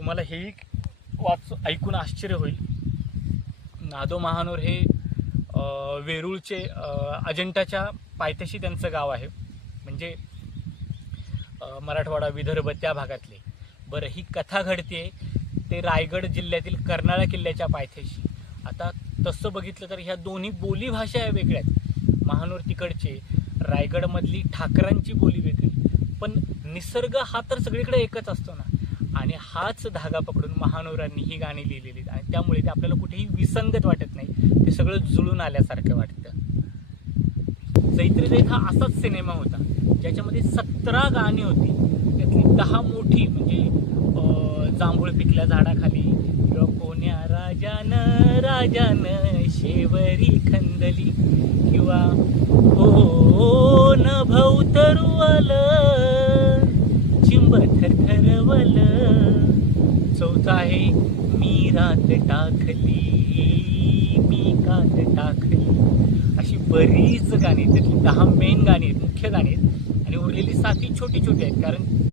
तुम्हाला हेही ऐकून आश्चर्य होईल, नादो महानोर हे वेरूळचे अजंठाच्या पायथ्याशी त्यांचं गाव आहे, म्हणजे मराठवाडा विदर्भ त्या भागातले. बरं, ही कथा घडते ते रायगड जिल्ह्यातील कर्नाळा किल्ल्याच्या पायथ्याशी. आता तसं बघितलं तर ह्या दोन्ही बोलीभाषा या वेगळ्या आहेत. महानोर तिकडचे, रायगडमधली ठाकरांची बोली वेगळी, पण निसर्ग हा तर सगळीकडे एकच असतो ना. आणि हाच धागा पकडून महानोरांनी ही गाणी लिहिलेली आणि त्यामुळे ते आपल्याला कुठेही विसंगत वाटत नाही, ते सगळं जुळून आल्यासारखं वाटतं. चैत्री दैत हा असाच सिनेमा होता ज्याच्यामध्ये 17 गाणी होती. त्यातली 10 मोठी म्हणजे जांभूळ पिकल्या झाडाखाली, किंवा कोण्या राजानं शेवरी खंदली, किंवा हो न भवतरुवल चिंब थरथरवल. चौथा आहे मी रात टाकली मी कात टाकली. अशी बरीच गाणी, त्यातली 10 मेन गाणी आहेत, मुख्य गाणी आहेत, आणि उरलेली 7 छोटी छोटी आहेत. कारण